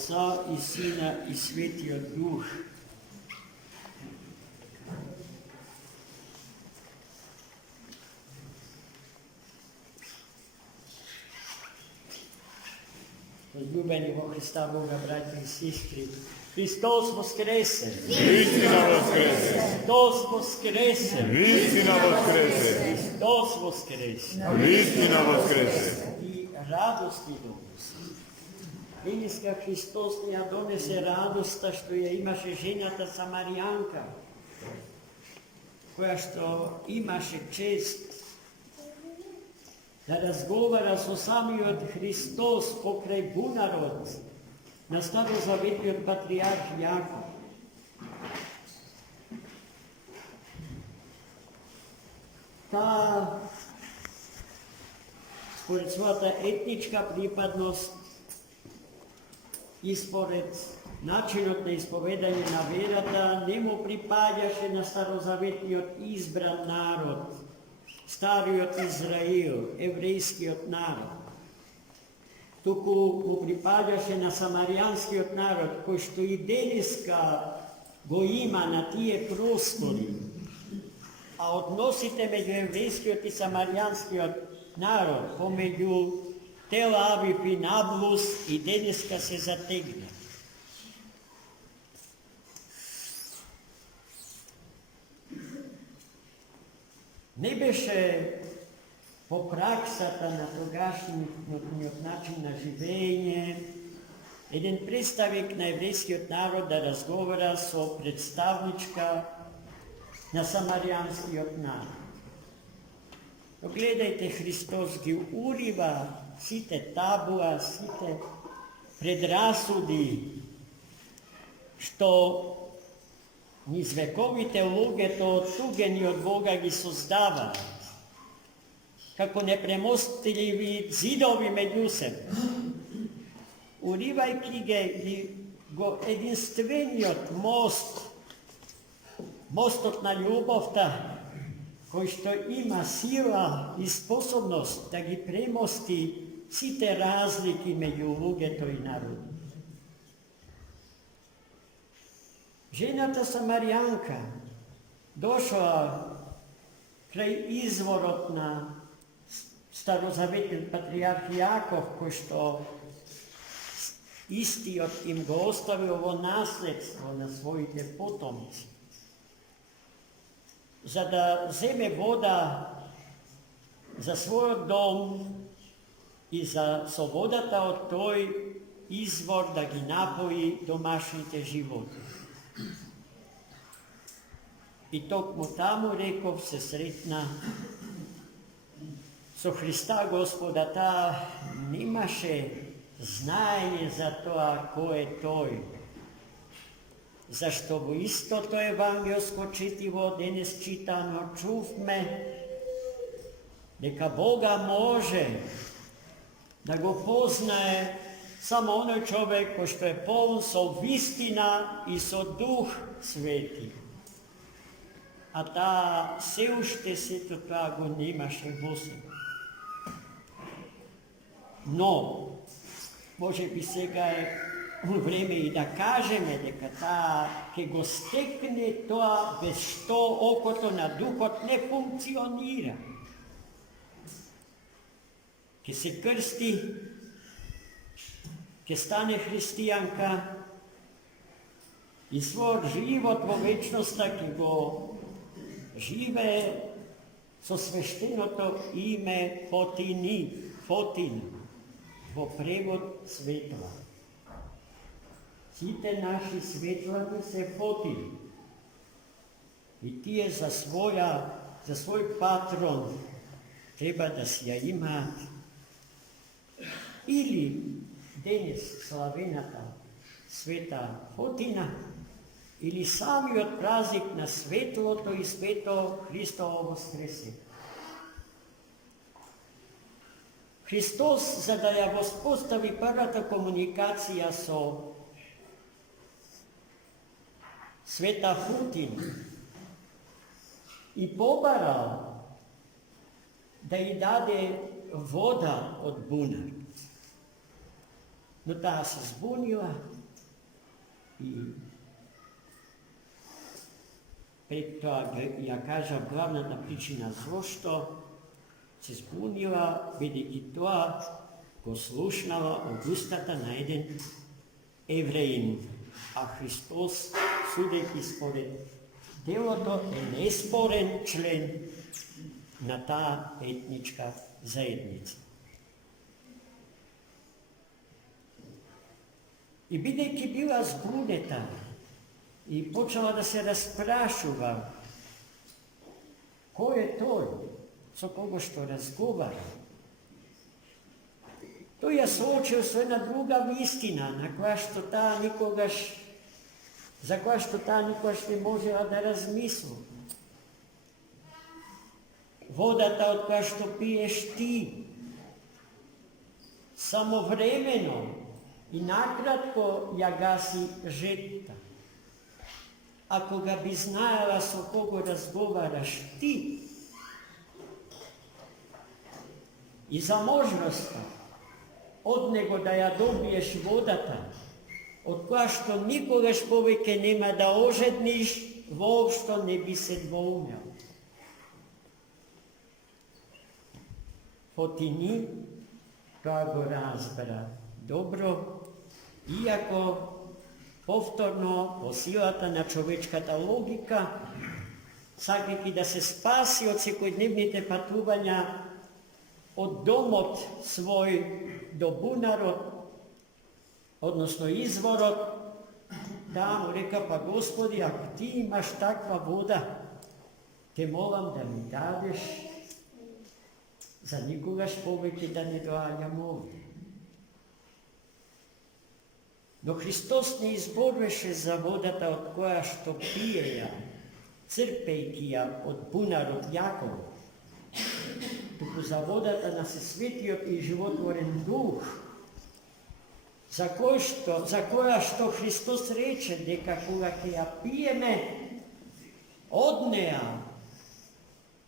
Отца и Сина и Светия Дух. Возлюбени во Христа Бога, братья и сестры, Христос воскресе! Истина воскресе! Христос воскресе! Истина воскресе! Христос воскресе! Истина воскресе! И радости донесе. Денеска Христос ни ја донесе радоста што ја имаше жената Самаријанка, која што имаше чест да разговара со самиот Христос покрај бунарот на старозаветниот патриарх Јаков. Таа, според својата етничка припадност и според начинот на исповедање на верата, не му припаѓаше на старозаветниот избран народ, стариот Израил, еврејскиот народ. Туку му припаѓаше на самаријанскиот народ, кој што и денеска го има на тие простори. А односите меѓу еврејскиот и самаријанскиот народ, помеѓу Тел Авив и Наблус, и денеска се затегна. Не беше по праксата на тогашниот начин на живење еден представник на еврејскиот народ да разговара со представничка на самаријанскиот народ. Но гледајте, Христос ги урива сите табуа, сите предрасуди, што низ вековите луѓето оттугени од Бога ги создаваат, како непремостливи зидови меѓу себе. Уривајќи го единствениот мост, мостот на љубовта, кој што има сила и способност да ги премости сите разлики меѓу луѓето и народот. Жената Самаријанка дошла крај изворот на старозаветниот патриарх Јаков, кој што истиот им го оставил во наследство на своите потомци, за да земе вода за својот дом и за со водата од тој извор да ги напои домашните животи. И токму таму, реков, се сретна со Христа Господа. Таа немаше знаење за тоа кој е тој. Зашто во истото евангелско четиво денес читано чувме дека Бога може да го познае само оној човек кој што е полн со вистина и со Дух Свети. А таа се уште сето тоа го немаше во себе. Но, може би сега е време и да кажеме дека таа ќе го стекне тоа без што окото на Духот не функционира. Ќе се крсти, ќе стане христијанка и својот живот во вечноста ќе го живее со свештеното име Фотина, во превод светла. Сите наши светлани се Фотини. И тие за свој патрон треба да си ја имаат или денес славената света Фотина, или самиот празник на светлото и свето Христово воскресение. Христос, за да ја воспостави првата комуникација со света Фотина и побарал да ја даде вода од бунар. Но таа се збунила и пред тоа ја кажа главната причина зошто се збунила, бидејќи тоа го слушнала од устата на еден евреин, а Христос, судејќи според делото, е неспорен член на таа етничка заедница. И бидејќи била збунета и почела да се распрашува кој е тој со кого што разговара, тој ја соочил со една друга вистина, за која што таа никогаш не можела да размисли. Водата од која што пиеш ти, самовремено и накратко ја гаси жетта. А кога би знаела со кого разговараш ти и за можноста од него да ја добиеш водата, од која што никогаш повеќе нема да ожедниш, воопшто не би се двоумел. Фотини тоа го разбра добро, иако повторно по силата на човечката логика, сакајќи да се спаси од секојдневните патувања од домот свој до бунарот, односно изворот, таа му река: па Господи, ако ти имаш таква вода, те молам да ми дадеш, за никогаш повеќе да не доаѓам овде. Но Христос не изборуваше за водата од која што пиеја, црпејќи ја од бунарот Јаков, туку за водата на Сесветиот и животворен Дух, за која што Христос рече дека кога ќе ја пиеме од неа,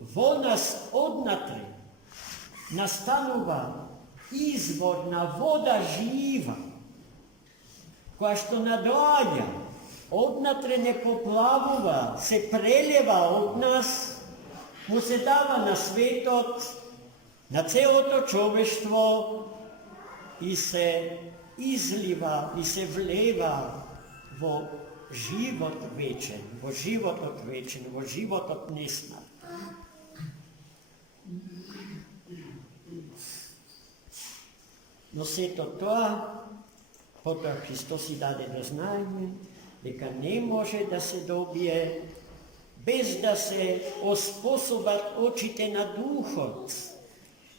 во нас однатре настанува извор на вода жива, која што надоаѓа, однатре не поплавува, се прелева од нас, му се дава на светот, на целото човештво и се излива и се влева во живот вечен, во животот вечен, во животот неснат. Но сето тоа, потоа Христос и даде до знаење дека не може да се добие без да се оспособат очите на духот,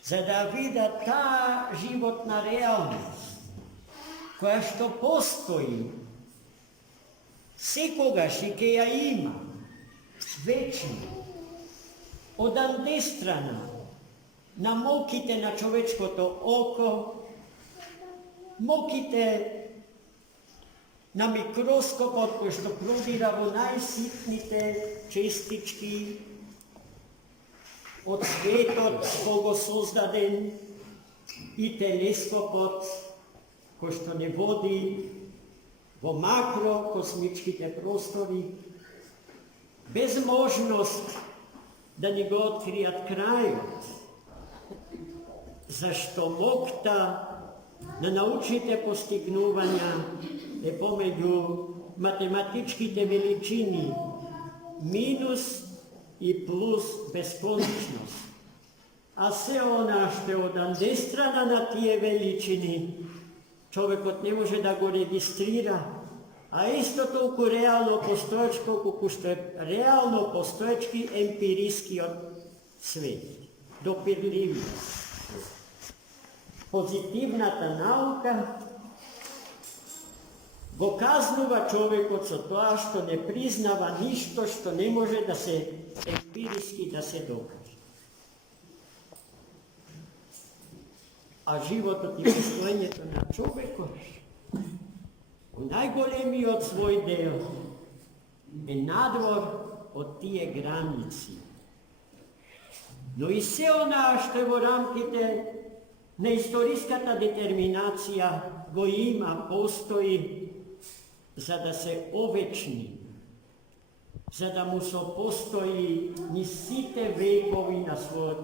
за да видат таа животна реалност, која што постои секогаш и ке ја има вечно, од андестрана на моките на човечкото око, моките на микроскопот кој што продира во најситните честички од светот кој го создаден и телескопот кој што не води во макрокосмичките простори, без можност да ни го откријат крајот, зашто мокта на научните постигнувања е помеѓу математичките величини минус и плюс бесконечност. А се она што е од андестрана на тие величини, човекот не може да го регистрира, а исто толку реално постоечко, колку што е реално постоечки емпирискиот свет, допирливиот. Позитивната наука го казнува човекот со тоа што не признава ништо што не може да се емпириски да се докаже. А животот и постоењето на човекот у најголемиот свој дел е надвор од тие граници. Но и се онаа што е во рамките на историската детерминација го има, постои за да се овечни, за да му сопостои ни сите векови на својот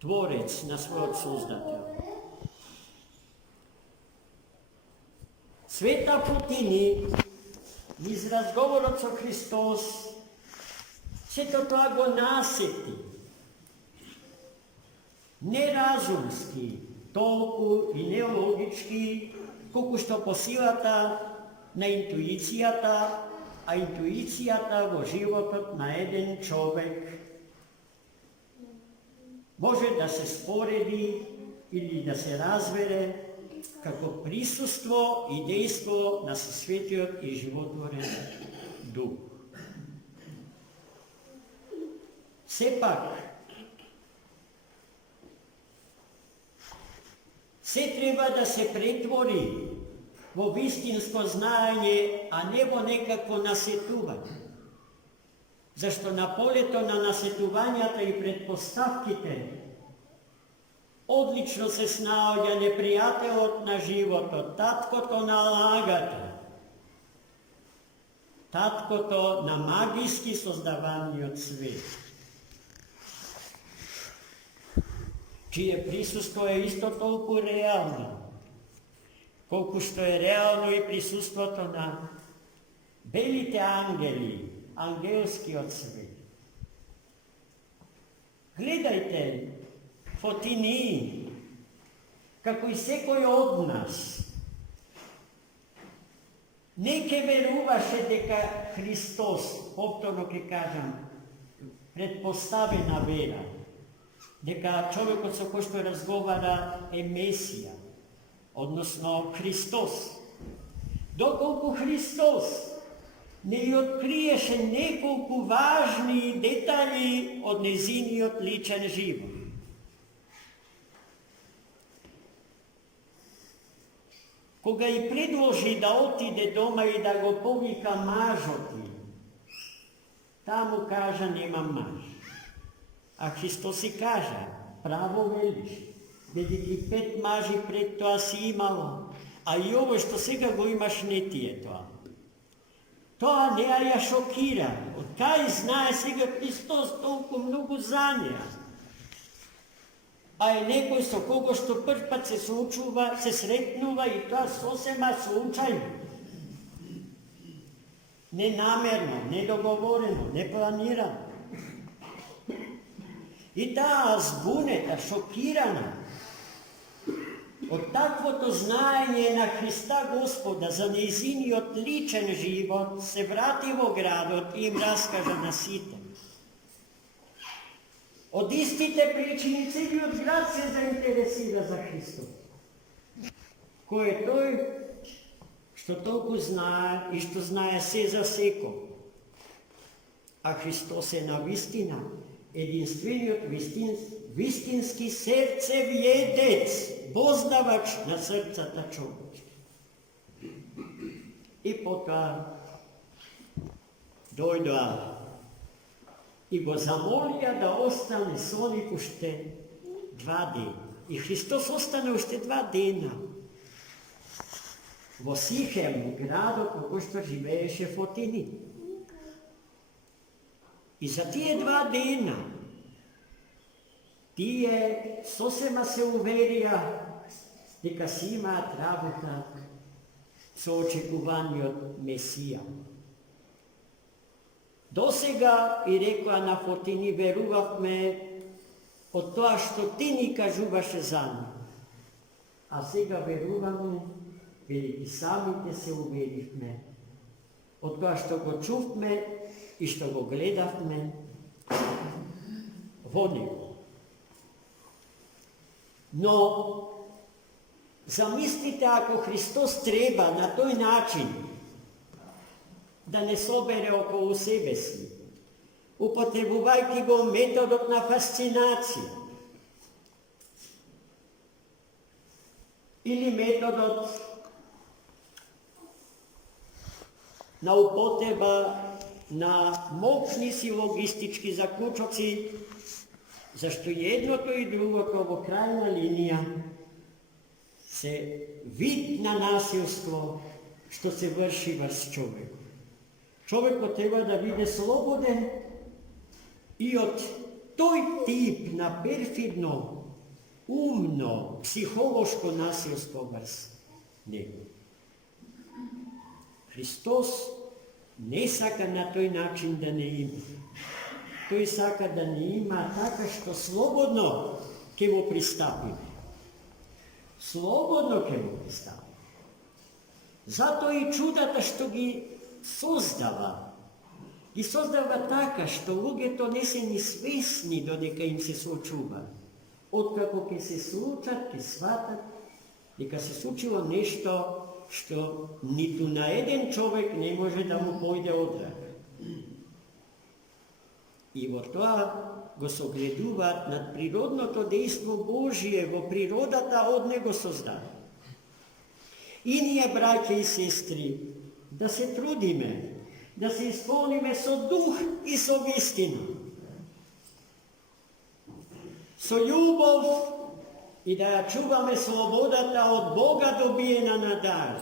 Творец, на својот Создател. Света Фотини, низ разговорот со Христос, сето тоа го насети. Неразумски, толку и нелогички, колку што по силата на интуицијата, а интуицијата во животот на еден човек може да се спореди или да се развере како присуство и дејство на Светиот и животворен Дух. Сепак, се треба да се претвори во вистинско знаење, а не во некакво насетување. Зашто на полето на насетувањата и предпоставките одлично се снаоѓа непријателот на животот, таткото на лагата, таткото на магиски создаваниот свет, чие присуство е исто толку реално, колку што е реално и присуството на белите ангели, ангелскиот свет. Гледајте, Фотини, како и секој од нас, не ке веруваше дека Христос, повторно ке кажам, предпоставена вера, дека човекот со кој што разговара е Месија, односно Христос. Доколку Христос не ја откриеше неколку важни детали од незиниот личен живот. Кога и предложи да отиде дома и да го повика мажот ти, таму кажа нема маж. А Христос си кажа, право велиш, бидејќи 5 мажи пред тоа си имало, а и ово што сега го имаш не ти е тоа. Тоа не ја шокира, од кај знае сега Христос толку многу за неа. А е некој со кого што прв пат се соучува, се сретнува и тоа сосема случајно. Ненамерно, недоговорено, непланирано. И таа збунета, шокирана од таквото знаење на Христа Господа за нејзиниот личен живот, се врати во градот и им раскажа на сите. Од истите причини целиот град се заинтересира за Христос. Кој е тој што толку знае и што знае се за секој. А Христос е на вистина единствениот вистински срцевједец, познавач на срцата човечки. И потоа дојдоа и го замолија да остане со нив уште 2 дена. И Христос остане уште 2 дена во Сихем, градот во кој што живееше Фотини. И за тие 2 дена тие сосема се уверија дека си имаат работа со очекуваниот Месија. Досега и рекоа на Фотини, верувавме од тоа што ти ни кажуваше за нас. А сега веруваме, бидејќи самите се уверивме од тоа што го чувме и што го гледавме во него. Но замислите ако Христос треба на тој начин да не собере околу себе си, употребувајќи го методот на фасцинација или методот на употреба на моćни силогистички заклучоци, зашто и едното и другото во крајна линија se vid na nasilstvo što se vrši s čovjekom. Čovjeko treba da bude sloboden i od toj tip na perfidno, umno, psihološko nasilstvo vrst njegu. Hristos ne saka na toj način da ne ima. Той сака да не има така што слободно ќе го пристапиме. Слободно ќе го пристапиме. Зато и чудата што ги создава. Ги создава така што луѓето не се ни свесни додека им се случува. Откако ќе се случат, ќе сватат дека се случило нешто што ниту на еден човек не може да му појде од рака. И во тоа го согледуваат над природното дејство Божие во природата од Него создадено. И ние, браќа и сестри, да се трудиме, да се исполниме со дух и со вистина, со љубов и да ја чуваме слободата од Бога добиена на дар.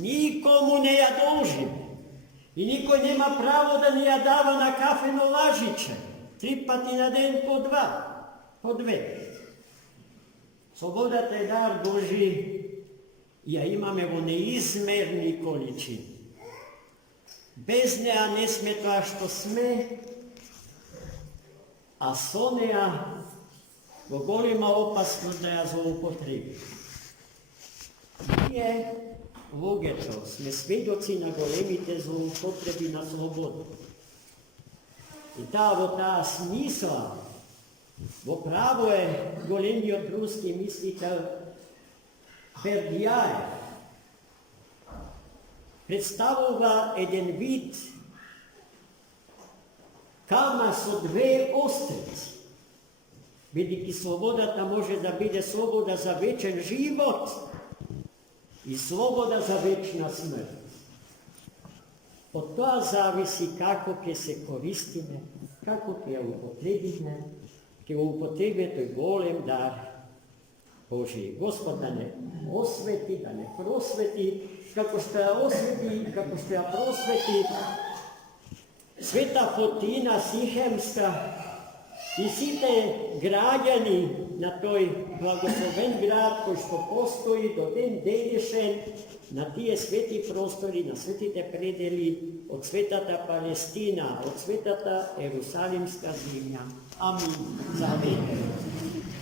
Никому не ја должиме. И никой нема право да ни ја дава на кафено лажиче, 3 пати на ден по 2, по 2. Слободата е дар Божи и ја имаме во неизмерни количини. Без неа не сме тоа што сме, а со неа во голема опасност да ја злоупотребиме. Ние луѓето сме сведоци на големите злоупотреби на слобода. И во таа смисла, во право е големиот руски мислител Бердјаев представува еден вид кама со 2 острици, бидејќи слободата може да биде слобода за вечен живот и слобода за вечна смрт. Од тоа зависи како ќе се користиме, како ќе ја употребиме, ќе го употреби тој голем дар Божи. Господ да не освети, да не просвети, како што ја освети, како што ја просвети Света Фотина Сихемска и сите граѓани на тој благословен град кој што постои до ден денешен на тие свети простори, на светите предели од светата Палестина, од светата Ерусалимска земја. Амин. За веќе.